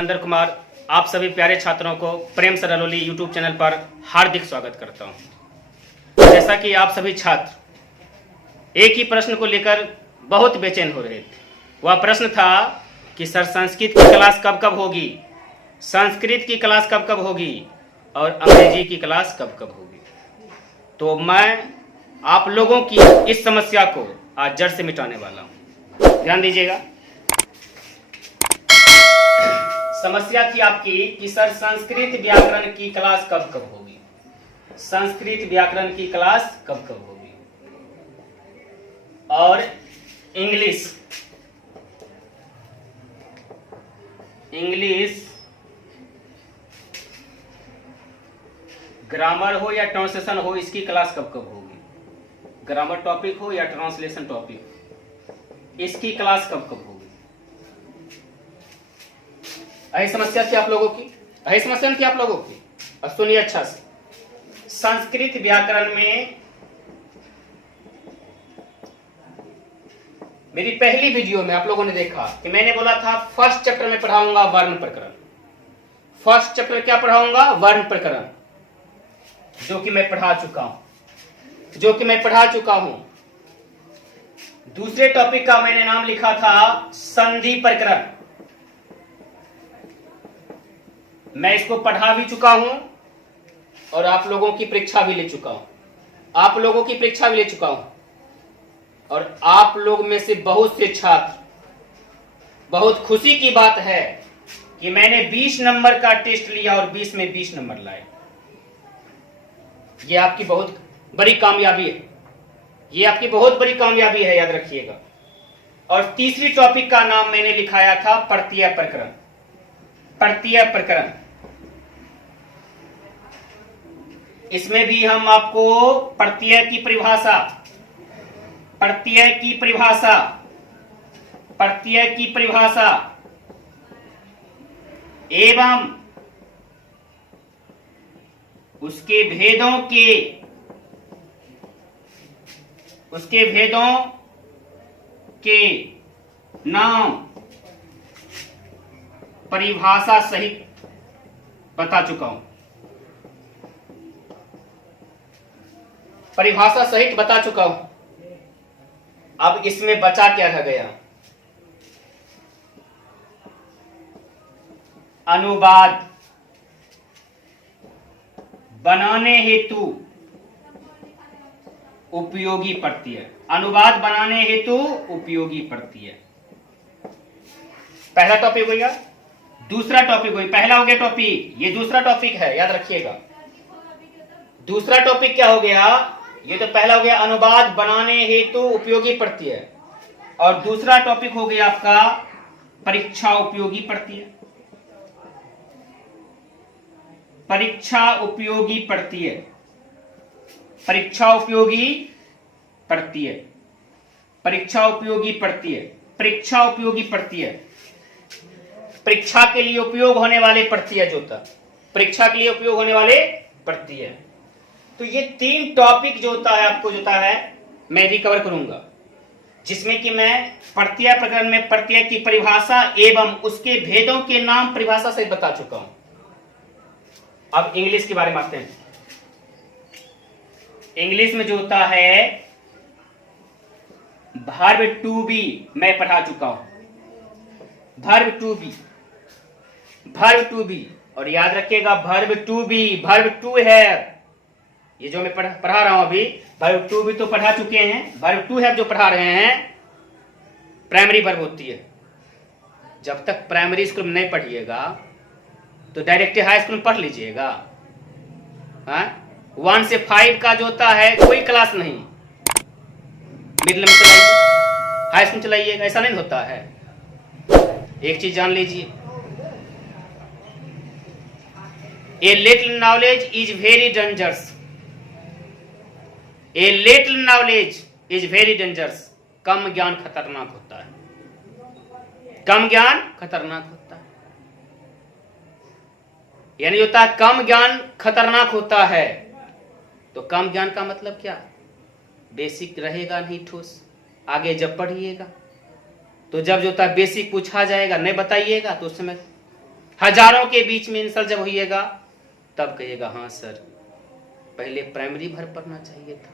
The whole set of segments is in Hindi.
सुरेंद्र कुमार आप सभी प्यारे छात्रों को प्रेम सरलोली यूट्यूब चैनल पर हार्दिक स्वागत करता हूं। जैसा कि आप सभी छात्र एक ही प्रश्न को लेकर बहुत बेचैन हो रहे थे। वह प्रश्न था कि सर संस्कृत की क्लास कब कब होगी, संस्कृत की क्लास कब कब होगी और अंग्रेजी की क्लास कब कब होगी। तो मैं आप लोगों की इस समस्या को आज जड़ से मिटाने वाला हूं। ध्यान दीजिएगा। समस्या थी आपकी कि सर संस्कृत व्याकरण की क्लास कब कब होगी, संस्कृत व्याकरण की क्लास कब कब होगी और इंग्लिश ग्रामर हो या ट्रांसलेशन हो, इसकी क्लास कब कब होगी। ग्रामर टॉपिक हो या ट्रांसलेशन टॉपिक, इसकी क्लास कब कब होगी। यही समस्या थी आप लोगों की, यही समस्या थी आप लोगों की। और सुनिए अच्छा से, संस्कृत व्याकरण में मेरी पहली वीडियो में आप लोगों ने देखा कि मैंने बोला था फर्स्ट चैप्टर में पढ़ाऊंगा वर्ण प्रकरण। फर्स्ट चैप्टर में क्या पढ़ाऊंगा, वर्ण प्रकरण, जो कि मैं पढ़ा चुका हूं। दूसरे टॉपिक का मैंने नाम लिखा था संधि प्रकरण। मैं इसको पढ़ा भी चुका हूं और आप लोगों की परीक्षा भी ले चुका हूं। और आप लोग में से बहुत से छात्र, बहुत खुशी की बात है कि मैंने 20 नंबर का टेस्ट लिया और 20 में 20 नंबर लाए। ये आपकी बहुत बड़ी कामयाबी है, याद रखिएगा। और तीसरी टॉपिक का नाम मैंने लिखाया था प्रत्यय प्रकरण। इसमें भी हम आपको प्रत्यय की परिभाषा एवं उसके भेदों के नाम परिभाषा सहित बता चुका हूं। अब इसमें बचा क्या रह गया, अनुवाद बनाने हेतु उपयोगी प्रत्यय। पहला टॉपिक हो गया। दूसरा टॉपिक हो गया, पहला हो गया टॉपिक, ये दूसरा टॉपिक है, याद रखिएगा। दूसरा टॉपिक क्या हो गया, ये तो पहला हो गया अनुवाद बनाने हेतु उपयोगी प्रत्यय, और दूसरा टॉपिक हो गया आपका परीक्षा उपयोगी प्रत्यय। परीक्षा उपयोगी प्रत्यय, परीक्षा के लिए उपयोग होने वाले प्रत्यय। तो ये 3 टॉपिक जो होता है आपको मैं रिकवर करूंगा, जिसमें कि मैं प्रत्यय प्रकरण में प्रत्यय की परिभाषा एवं उसके भेदों के नाम परिभाषा से बता चुका हूं। अब इंग्लिश के बारे में आते हैं। इंग्लिश में जो होता है वर्ब टू बी, मैं पढ़ा चुका हूं। वर्ब टू बी, और याद रखिएगा वर्ब टू है, ये जो मैं पढ़ा रहा हूं अभी, वर्ब टू भी तो पढ़ा चुके हैं। वर्ब टू है जो पढ़ा रहे हैं, प्राइमरी वर्ब होती है। जब तक प्राइमरी स्कूल में नहीं पढ़िएगा तो डायरेक्ट हाई स्कूल में पढ़ लीजिएगा। 1 से 5 का जो होता है कोई क्लास नहीं, मिडिल में चलाइए, हाई स्कूल चलाइएगा, ऐसा नहीं होता है। एक चीज जान लीजिए, a little knowledge is very dangerous. कम ज्ञान खतरनाक होता है। यानी होता है कम ज्ञान खतरनाक होता है। तो कम ज्ञान का मतलब क्या, बेसिक रहेगा नहीं ठोस। आगे जब पढ़िएगा तो जब जो था बेसिक पूछा जाएगा नहीं बताइएगा तो उस समय हजारों के बीच में इंसल्ट जब होइएगा तब कहिएगा हाँ सर पहले प्राइमरी वर्ब पढ़ना चाहिए था,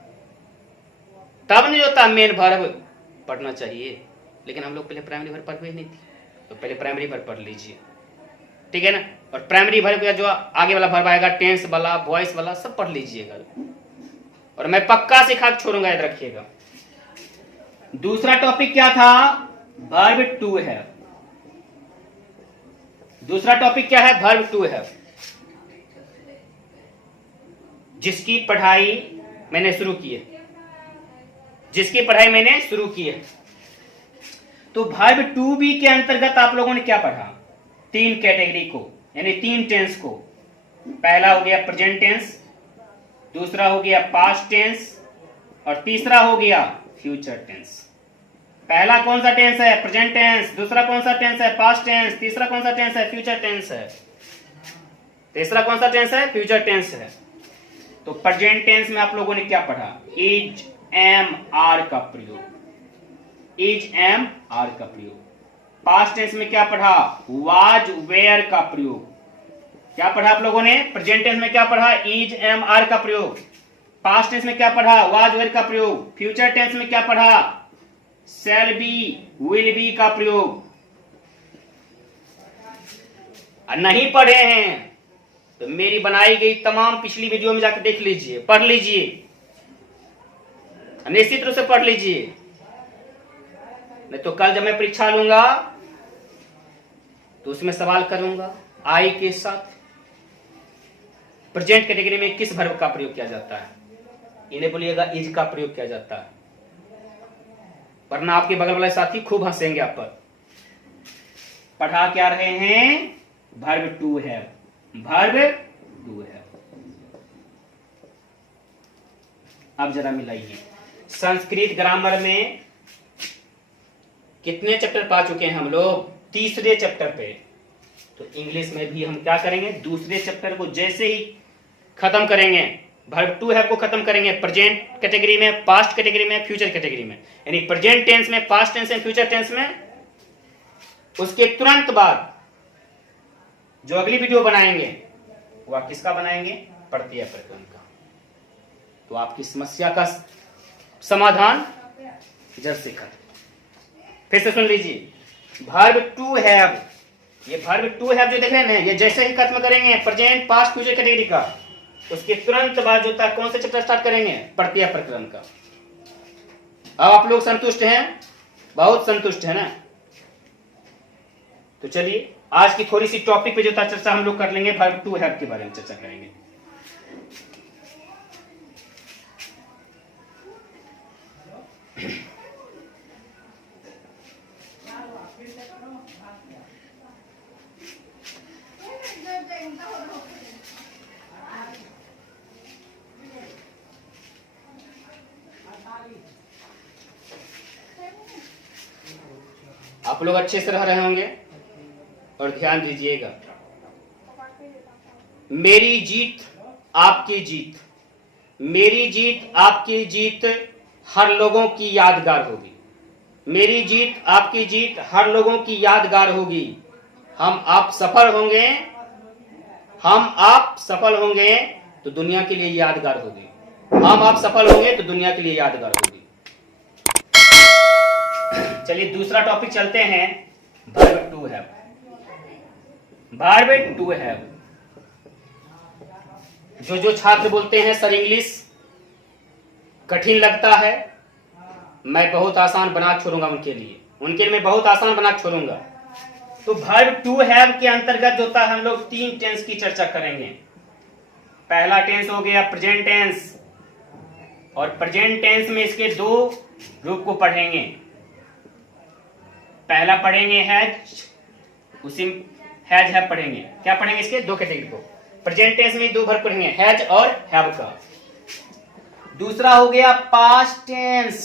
तब नहीं होता मेन वर्ब पढ़ना चाहिए। लेकिन हम लोग पहले प्राइमरी वर्ब पढ़े नहीं थे, तो पहले प्राइमरी वर्ब पढ़ लीजिए, ठीक है ना। और प्राइमरी वर्ब का जो आगे वाला वर्ब आएगा टेंस वाला वॉइस वाला सब पढ़ लीजिएगा, और मैं पक्का सिखा के छोड़ूंगा, याद रखिएगा। दूसरा टॉपिक क्या था? Verb to have. दूसरा टॉपिक क्या है? वर्ब टू हैव, जिसकी पढ़ाई मैंने शुरू की है, जिसकी पढ़ाई मैंने शुरू की है। तो वर्ब टू बी के अंतर्गत आप लोगों ने क्या पढ़ा? तीन कैटेगरी को, यानी तीन टेंस को। पहला हो गया प्रेजेंट टेंस, दूसरा हो गया पास्ट टेंस, और तीसरा हो गया फ्यूचर टेंस। पहला कौन सा टेंस है? Present tense. दूसरा कौन सा टेंस है? Past tense. तीसरा कौन सा टेंस है? फ्यूचर टेंस है। तीसरा कौन सा टेंस है? फ्यूचर टेंस है। तो प्रेजेंट टेंस में आप लोगों ने क्या पढ़ा? इज, एम, आर का प्रयोग, इज, एम, आर का प्रयोग। पास्ट टेंस में क्या पढ़ा? वाज, वेयर का प्रयोग। क्या पढ़ा आप लोगों ने? प्रेजेंट टेंस में क्या पढ़ा? इज, एम, आर का प्रयोग। पास्ट टेंस में क्या पढ़ा? वाज, वेयर का प्रयोग। फ्यूचर टेंस में क्या पढ़ा? शैल बी, विल बी का प्रयोग। नहीं पढ़े हैं तो मेरी बनाई गई तमाम पिछली वीडियो में जाकर देख लीजिए, पढ़ लीजिए, निश्चित रूप से पढ़ लीजिए। नहीं तो कल जब मैं परीक्षा लूंगा तो उसमें सवाल करूंगा आई के साथ प्रेजेंट कैटेगरी में किस वर्ब का प्रयोग किया जाता है, इन्हें बोलिएगा इज का प्रयोग किया जाता है, वरना आपके बगल वाले साथी खूब हंसेंगे आप पर। पढ़ा क्या रहे हैं? वर्ब टू है, वर्ब टू है। अब जरा मिलाइए, संस्कृत ग्रामर में कितने चैप्टर पा चुके हैं हम लोग? तीसरे चैप्टर पे। तो इंग्लिश में भी हम क्या करेंगे? दूसरे चैप्टर को जैसे ही खत्म करेंगे, वर्ब टू है को खत्म करेंगे, प्रेजेंट कैटेगरी में, पास्ट कैटेगरी में, फ्यूचर कैटेगरी में, यानी प्रेजेंट टेंस में, पास्ट टेंस में, फ्यूचर टेंस में। उसके तुरंत बाद जो अगली वीडियो बनाएंगे वह किसका बनाएंगे? प्रत्यय प्रकरण का। तो आपकी समस्या का समाधान जड़ से खत्म। फिर से सुन लीजिए, वर्ब टू हैव, ये वर्ब टू हैव जो देख रहे हैं ना, ये जैसे ही खत्म करेंगे प्रेजेंट, पास्ट, फ्यूचर कैटेगरी का, उसके तुरंत बाद जो था कौन से चैप्टर स्टार्ट करेंगे? प्रत्यय प्रकरण का। अब आप लोग संतुष्ट हैं? बहुत संतुष्ट है ना? तो चलिए आज की थोड़ी सी टॉपिक पे जो था चर्चा हम लोग कर लेंगे, वर्ब टू हैव के बारे में चर्चा करेंगे। आप लोग अच्छे से रह रहे होंगे और ध्यान दीजिएगा। मेरी जीत आपकी जीत, मेरी जीत आपकी जीत हर लोगों की यादगार होगी। मेरी जीत आपकी जीत हर लोगों की यादगार होगी। हम आप सफल होंगे, हम आप सफल होंगे तो दुनिया के लिए यादगार होगी। हम आप सफल होंगे तो दुनिया के लिए यादगार होगी। चलिए दूसरा टॉपिक चलते हैं, verb to have. Verb to have, जो छात्र बोलते हैं सर इंग्लिश कठिन लगता है, मैं बहुत आसान बना छोड़ूंगा उनके लिए मैं बहुत आसान बना छोड़ूंगा। तो वर्ब टू हैव के अंतर्गत जो था हम लोग तीन टेंस की चर्चा करेंगे। पहला टेंस हो गया प्रेजेंट टेंस, और प्रेजेंट टेंस में इसके दो रूप को पढ़ेंगे। पहला पढ़ेंगे हैज, उसी हैज हैव पढ़ेंगे। क्या पढ़ेंगे? इसके दो कैटेगरी को। प्रेजेंट टेंस में दो वर्ब पढ़ेंगे, हैज और हैव का। दूसरा हो गया पास्ट टेंस,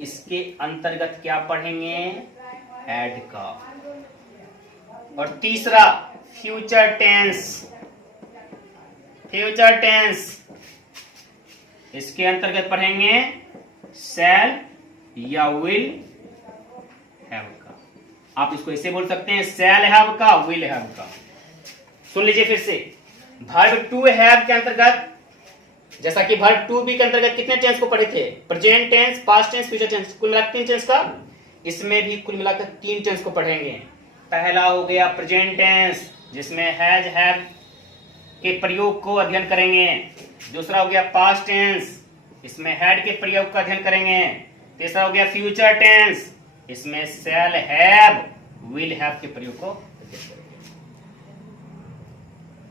इसके अंतर्गत क्या पढ़ेंगे? हैड का। और तीसरा फ्यूचर टेंस, फ्यूचर टेंस इसके अंतर्गत पढ़ेंगे शैल या विल हैव का। आप इसको ऐसे बोल सकते हैं, शैल हैव का, विल हैव का। सुन लीजिए फिर से, वर्ब टू हैव के अंतर्गत, जैसा कि वर्ब टू बी के अंतर्गत कितने टेंस को पढ़े थे, present tense, past tense, future tense, कुल मिलाकर 3 टेंस का। इसमें भी कुल मिलाकर 3 टेंस को पढ़ेंगे। पहला हो गया प्रेजेंट टेंस, जिसमें हैज हैव के प्रयोग को अध्ययन करेंगे। दूसरा हो गया पास्ट टेंस, इसमें हैड के प्रयोग का अध्ययन करेंगे। तीसरा हो गया फ्यूचर टेंस, इसमें शैल हैव, विल हैव के प्रयोग को अध्ययन करेंगे।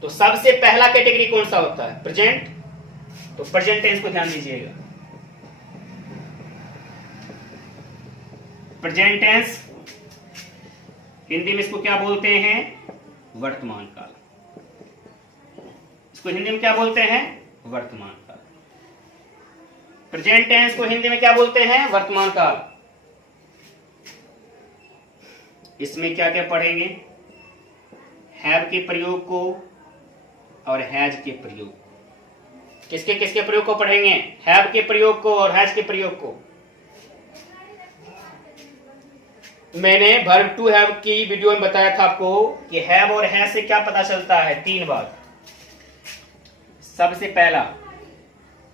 तो सबसे पहला कैटेगरी कौन सा होता है, प्रेजेंट। तो प्रेजेंट टेंस को ध्यान दीजिएगा। प्रेजेंट टेंस हिंदी में इसको क्या बोलते हैं, वर्तमान काल। इसको हिंदी में क्या बोलते हैं, वर्तमान काल। प्रेजेंट टेंस को हिंदी में क्या बोलते हैं, वर्तमान काल। इसमें क्या क्या पढ़ेंगे, हैव के प्रयोग को और हैज के प्रयोग। किसके किसके प्रयोग को पढ़ेंगे, हैव के प्रयोग को और हैज के प्रयोग को। मैंने वर्ब टू हैव की वीडियो में बताया था आपको कि हैव और हैज से क्या पता चलता है, 3 बात। सबसे पहला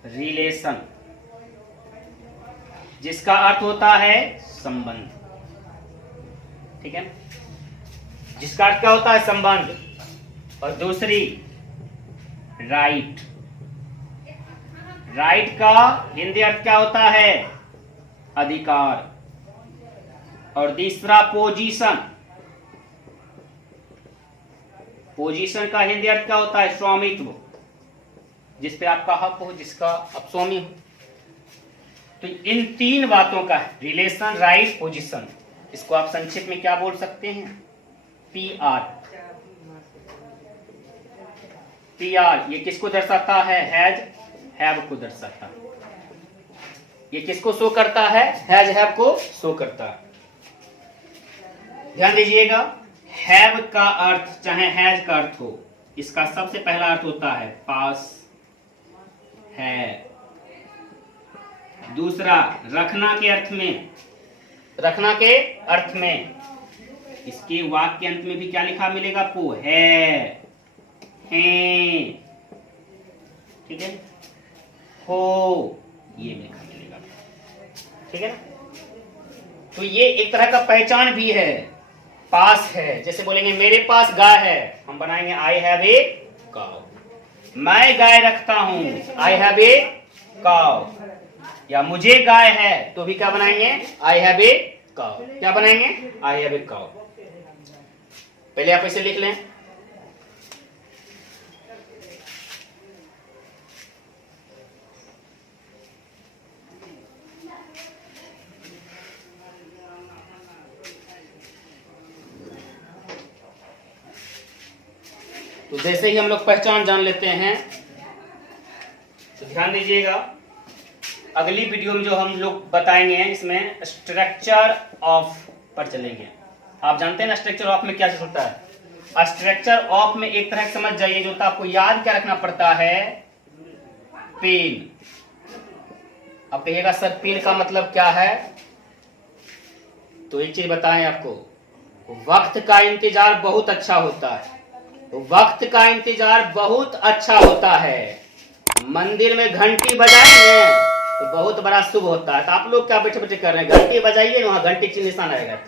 रिलेशन, जिसका अर्थ होता है संबंध, ठीक है, जिसका अर्थ क्या होता है, संबंध। और दूसरी राइट, राइट का हिंदी अर्थ क्या होता है, अधिकार। और तीसरा पोजीशन, पोजीशन का हिंदी अर्थ क्या होता है, स्वामित्व, जिस पे आपका हक हो, जिसका आप स्वामी हो। तो इन 3 बातों का रिलेशन, राइट, पोजीशन, इसको आप संक्षिप्त में क्या बोल सकते हैं, PR। PR ये किसको दर्शाता है, हैज हैव को दर्शाता है। ये किसको शो करता है, हैज हैव को शो करता है। ध्यान दीजिएगा, हैव का अर्थ चाहे हैज का अर्थ हो, इसका सबसे पहला अर्थ होता है पास है। दूसरा रखना के अर्थ में, रखना के अर्थ में इसके वाक्य के अंत में भी क्या लिखा मिलेगा आपको, है, ठीक है, हो, ये लिखा मिलेगा, ठीक है ना। तो ये एक तरह का पहचान भी है, पास है। जैसे बोलेंगे मेरे पास गाय है, हम बनाएंगे आई हैव ए काउ। मैं गाय रखता हूं, आई हैव ए काउ। या मुझे गाय है तो भी क्या बनाएंगे, आई हैव ए काउ। क्या बनाएंगे, आई हैव ए काउ। पहले आप इसे लिख लें, तो जैसे ही हम लोग पहचान जान लेते हैं, तो ध्यान दीजिएगा अगली वीडियो में जो हम लोग बताएंगे इसमें स्ट्रक्चर ऑफ पर चलेंगे। आप जानते हैं ना स्ट्रक्चर ऑफ में क्या चीज होता है। स्ट्रक्चर ऑफ में एक तरह समझ जाइए, जो होता है आपको याद क्या रखना पड़ता है, पेन। आप कहिएगा सर पेन का मतलब क्या है, तो एक चीज बताएं आपको, वक्त का इंतजार बहुत अच्छा होता है। तो वक्त का इंतजार बहुत अच्छा होता है। मंदिर में घंटी बजाएंगे तो बहुत बड़ा शुभ होता है। तो आप लोग क्या बैठे बैठे कर रहे हैं, घंटी बजाइए, वहां घंटी का निशान आएगा।